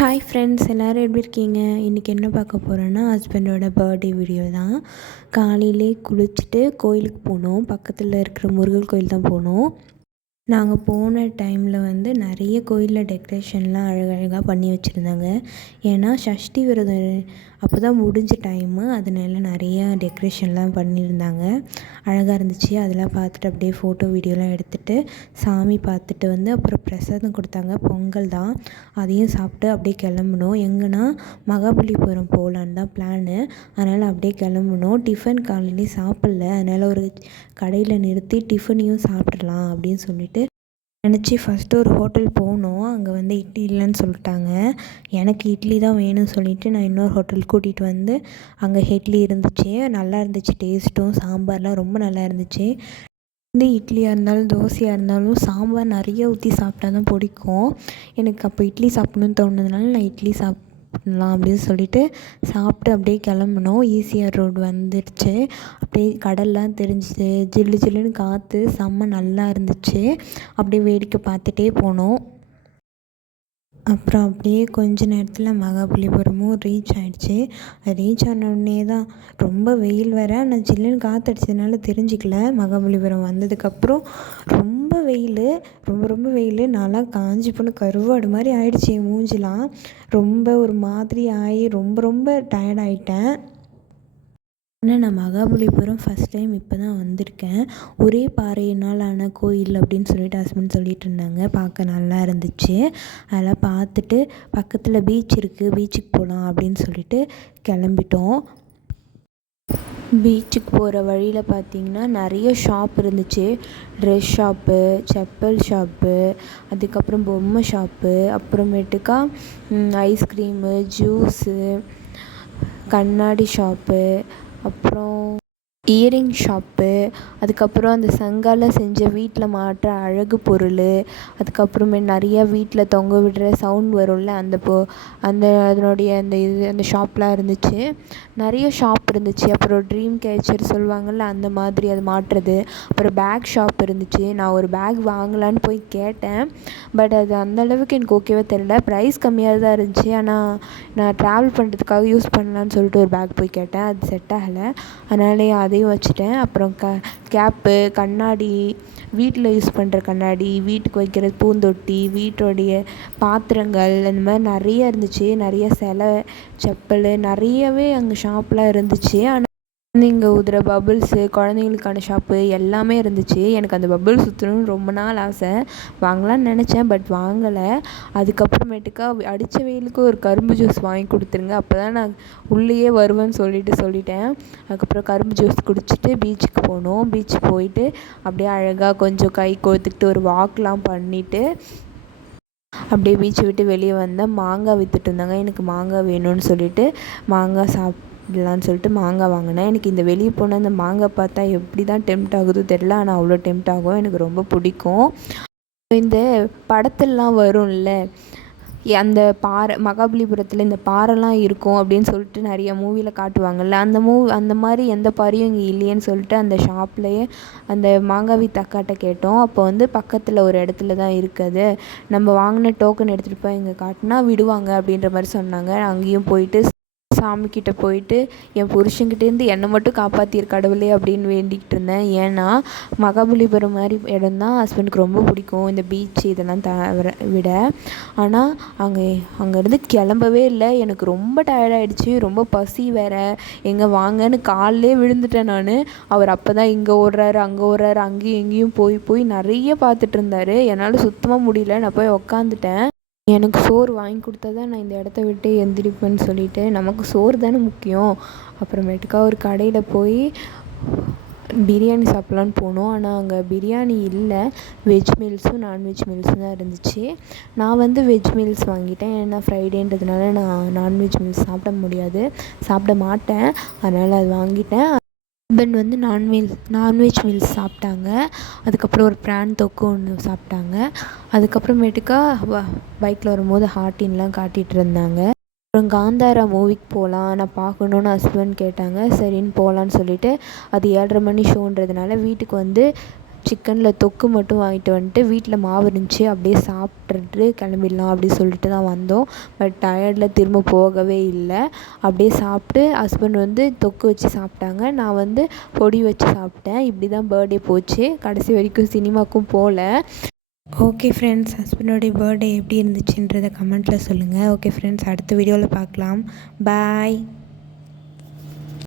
Hi friends, எல்லோரும் எப்படி இருக்கீங்க? இன்றைக்கி என்ன பார்க்க போகிறோன்னா, ஹஸ்பண்டோட பர்த்டே வீடியோ தான். காலையிலே குளிச்சுட்டு கோயிலுக்கு போனோம். பக்கத்தில் இருக்கிற முருகன் கோயில் தான் போனோம். நாங்கள் போன டைமில் நிறைய கோயிலில் டெக்கரேஷன்லாம் அழகழகாக பண்ணி வச்சுருந்தாங்க. ஏன்னா சஷ்டி விரதம் அப்போ தான் முடிஞ்ச டைமு, அதனால நிறையா டெக்கரேஷன்லாம் பண்ணியிருந்தாங்க. அழகாக இருந்துச்சு. அதெல்லாம் பார்த்துட்டு அப்படியே ஃபோட்டோ வீடியோலாம் எடுத்துகிட்டு சாமி பார்த்துட்டு அப்புறம் பிரசாதம் கொடுத்தாங்க. பொங்கல் தான், அதையும் சாப்பிட்டு அப்படியே கிளம்புனோம். எங்கன்னா மகாபலிபுரம் போகலான்னு தான் பிளானு. அதனால் அப்படியே கிளம்புனோம். டிஃபன் காலையிலே சாப்பிட்ல, அதனால் ஒரு கடையில் நிறுத்தி டிஃபனையும் சாப்பிட்றலாம் அப்படின்னு சொல்லிட்டு நினச்சி ஃபஸ்ட்டு ஒரு ஹோட்டல் போனோம். அங்கே இட்லி இல்லைன்னு சொல்லிட்டாங்க. எனக்கு இட்லி தான் வேணும்னு சொல்லிவிட்டு நான் இன்னொரு ஹோட்டல் கூட்டிகிட்டு அங்கே இட்லி இருந்துச்சு. நல்லா இருந்துச்சு. டேஸ்ட்டும் சாம்பார்லாம் ரொம்ப நல்லா இருந்துச்சு. இட்லியாக இருந்தாலும் தோசையாக இருந்தாலும் சாம்பார் நிறைய ஊற்றி சாப்பிட்டா தான் பிடிக்கும். எனக்கு அப்போ இட்லி சாப்பிட்ணுன்னு தோணுனதுனால நான் இட்லி சாப்பிட்லாம் அப்படின்னு சொல்லிட்டு சாப்பிட்டு அப்படியே கிளம்புனோம். ஈசிஆர் ரோடு வந்துடுச்சு. அப்படியே கடல்லாம் தெரிஞ்சுது. ஜில்லு ஜில்லுன்னு காற்று செம்ம நல்லா இருந்துச்சு. அப்படியே வேடிக்கை பார்த்துட்டே போனோம். அப்புறம் அப்படியே கொஞ்ச நேரத்தில் மகாபலிபுரமும் ரீச் ஆகிடுச்சு. ரீச் ஆனோடனே தான் ரொம்ப வெயில் வேறு. ஆனால் ஜில்லுன்னு காற்றடிச்சதுனால தெரிஞ்சிக்கல. மகாபலிபுரம் வந்ததுக்கப்புறம் ரொம்ப வெயில், ரொம்ப ரொம்ப வெயில். நல்லா காஞ்சி போன கருவாடு மாதிரி ஆயிடுச்சு என் மூஞ்சிலாம். ரொம்ப ஒரு மாதிரி ஆகி ரொம்ப ரொம்ப டயர்ட் ஆகிட்டேன். ஆனால் நான் மகாபலிபுரம் ஃபஸ்ட் டைம் இப்போ தான் வந்திருக்கேன். ஒரே பாறையினால் ஆன கோயில் அப்படின்னு சொல்லிட்டு ஹஸ்பண்ட் சொல்லிட்டு இருந்தாங்க. பார்க்க நல்லா இருந்துச்சு. அதெல்லாம் பார்த்துட்டு பக்கத்தில் பீச் இருக்குது, பீச்சுக்கு போகலாம் அப்படின்னு சொல்லிட்டு கிளம்பிட்டோம். பீச்சுக்கு போகிற வழியில் பார்த்திங்கன்னா நிறைய ஷாப் இருந்துச்சு. ட்ரெஸ் ஷாப்பு, செப்பல் ஷாப்பு, அதுக்கப்புறம் பொம்மை ஷாப்பு, அப்புறமேட்டுக்கா ஐஸ்கிரீமு, ஜூஸு, கண்ணாடி ஷாப்பு, அப்புறம் இயரிங் ஷாப்பு, அதுக்கப்புறம் அந்த சங்கால் செஞ்ச வீட்டில் மாட்டுற அழகு பொருள், அதுக்கப்புறமே நிறையா வீட்டில் தொங்க விடுற சவுண்ட் வரும்ல அந்த அதனுடைய அந்த ஷாப்லாம் இருந்துச்சு. நிறைய ஷாப் இருந்துச்சு. அப்புறம் ட்ரீம் கேச்சர் சொல்லுவாங்கள்ல, அந்த மாதிரி அது மாட்டுறது. அப்புறம் பேக் ஷாப் இருந்துச்சு. நான் ஒரு பேக் வாங்கலான்னு போய் கேட்டேன். பட் அது அந்தளவுக்கு எனக்கு ஓகேவா தெரியல. ப்ரைஸ் கம்மியாக தான் இருந்துச்சு. ஆனால் நான் ட்ராவல் பண்ணுறதுக்காக யூஸ் பண்ணலான்னு சொல்லிட்டு ஒரு பேக் போய் கேட்டேன். அது செட் ஆகலை. அதனாலே அதையும் வச்சுட்டேன். அப்புறம் கேப்பு, கண்ணாடி, வீட்டில் யூஸ் பண்ணுற கண்ணாடி, வீட்டுக்கு வைக்கிற பூந்தொட்டி, வீட்டோடைய பாத்திரங்கள், அந்த மாதிரி நிறைய இருந்துச்சு. நிறைய சிலை, செப்பல் நிறையவே அங்கே ஷாப்லாம் இருந்துச்சு. ஆனால் இங்கே ஊதுற பபுள்ஸு, குழந்தைங்களுக்கான ஷாப்பு எல்லாமே இருந்துச்சு. எனக்கு அந்த பபுள்ஸ் சுற்றணும்னு ரொம்ப நாள் ஆசை. வாங்கலான்னு நினச்சேன், பட் வாங்கலை. அதுக்கப்புறமேட்டுக்கா அடித்த வெயிலுக்கு ஒரு கரும்பு ஜூஸ் வாங்கி கொடுத்துருங்க, அப்போ தான் நான் உள்ளேயே வருவேன்னு சொல்லிட்டேன். அதுக்கப்புறம் கரும்பு ஜூஸ் குடிச்சிட்டு பீச்சுக்கு போனோம். பீச் போயிட்டு அப்படியே அழகாக கொஞ்சம் கை கோர்த்துக்கிட்டு ஒரு வாக்லாம் பண்ணிவிட்டு அப்படியே பீச்சை விட்டு வெளியே வந்தால் மாங்காய் விற்றுட்டு இருந்தாங்க. எனக்கு மாங்காய் வேணும்னு சொல்லிட்டு மாங்காய் சாப்பிடலான்னு சொல்லிட்டு மாங்காய் வாங்கினேன். எனக்கு இந்த வெளியே போனால் அந்த மாங்காய் பார்த்தா எப்படி தான் டெம்ட் ஆகுதோ தெரில, ஆனால் அவ்வளோ டெம்ட் ஆகும். எனக்கு ரொம்ப பிடிக்கும். இந்த படத்துலலாம் வரும்ல, அந்த பாறை, மகாபலிபுரத்தில் இந்த பாறைலாம் இருக்கும் அப்படின்னு சொல்லிட்டு நிறைய மூவியில் காட்டுவாங்கள்ல, அந்த மாதிரி எந்த பாறையும் இங்கே இல்லையேன்னு சொல்லிட்டு அந்த ஷாப்லேயே அந்த மாங்காய் வித்தக்காட்ட கேட்டோம். அப்போ பக்கத்தில் ஒரு இடத்துல தான் இருக்குது, நம்ம வாங்கின டோக்கன் எடுத்துகிட்டு போய் இங்கே காட்டினா விடுவாங்க அப்படின்ற மாதிரி சொன்னாங்க. அங்கேயும் போயிட்டு சாமிக்கிட்ட போயிட்டு என் புருஷன்கிட்டேருந்து என்னை மட்டும் காப்பாற்றிரு கடவுளே அப்படின்னு வேண்டிக்கிட்டு இருந்தேன். ஏன்னா மகாபலிபுரம் மாதிரி இடம் தான் ஹஸ்பண்டுக்கு ரொம்ப பிடிக்கும், இந்த பீச் இதெல்லாம் விட. ஆனால் அங்கேருந்து கிளம்பவே இல்லை. எனக்கு ரொம்ப டயர்டாயிடுச்சு, ரொம்ப பசி வேறு. எங்கே வாங்கன்னு காலிலே விழுந்துட்டேன் நான். அவர் அப்போ தான் இங்கே ஓடுறாரு, அங்கே ஓடுறாரு, அங்கேயும் எங்கேயும் போய் நிறைய பார்த்துட்டு இருந்தார். என்னால் சுத்தமாக முடியல. நான் போய் உக்காந்துட்டேன். எனக்கு சோறு வாங்கி கொடுத்தா தான் நான் இந்த இடத்த விட்டு எந்திரிப்பேன்னு சொல்லிவிட்டு, நமக்கு சோறு தானே முக்கியம். அப்புறமேட்டுக்கா ஒரு கடையில் போய் பிரியாணி சாப்பிட்லான்னு போனோம். ஆனால் அங்கே பிரியாணி இல்லை, வெஜ் மீல்ஸும் நான்வெஜ் மீல்ஸும் தான் இருந்துச்சு. நான் வெஜ் மீல்ஸ் வாங்கிட்டேன். ஏன்னா ஃப்ரைடேன்றதுனால நான் நான்வெஜ் மீல்ஸ் சாப்பிட மாட்டேன். அதனால் அது வாங்கிட்டேன். ஹஸ்பண்ட் நான்வெஜ் மீல்ஸ் சாப்பிட்டாங்க. அதுக்கப்புறம் ஒரு ப்ரான் தொக்கு ஒன்று சாப்பிட்டாங்க. அதுக்கப்புறமேட்டுக்கா பைக்கில் வரும்போது ஹார்டின்லாம் காட்டிகிட்டு இருந்தாங்க. அப்புறம் காந்தாரா மூவிக்கு போகலாம், நான் பார்க்கணுன்னு ஹஸ்பண்ட் கேட்டாங்க. சரின்னு போகலான்னு சொல்லிவிட்டு, அது 7:30 மணி ஷோன்றதுனால வீட்டுக்கு சிக்கனில் தொக்கு மட்டும் வாங்கிட்டு வந்துட்டு வீட்டில் மாவு இருந்துச்சு அப்படியே சாப்பிட்டுட்டு கிளம்பிடலாம் அப்படி சொல்லிட்டு தான் வந்தோம். பட் டயர்டில் திரும்ப போகவே இல்லை. அப்படியே சாப்பிட்டு ஹஸ்பண்ட் வந்து தொக்கு வச்சு சாப்பிட்டாங்க, நான் வந்து பொடி வச்சு சாப்பிட்டேன். இப்படி தான் பர்த்டே போச்சு. கடைசி வரைக்கும் சினிமாவுக்கும் போகல. ஓகே ஃப்ரெண்ட்ஸ், ஹஸ்பண்டோடைய பர்த்டே எப்படி இருந்துச்சுன்றதை கமெண்ட்டில் சொல்லுங்கள். ஓகே ஃப்ரெண்ட்ஸ், அடுத்த வீடியோவில் பார்க்கலாம். பாய்.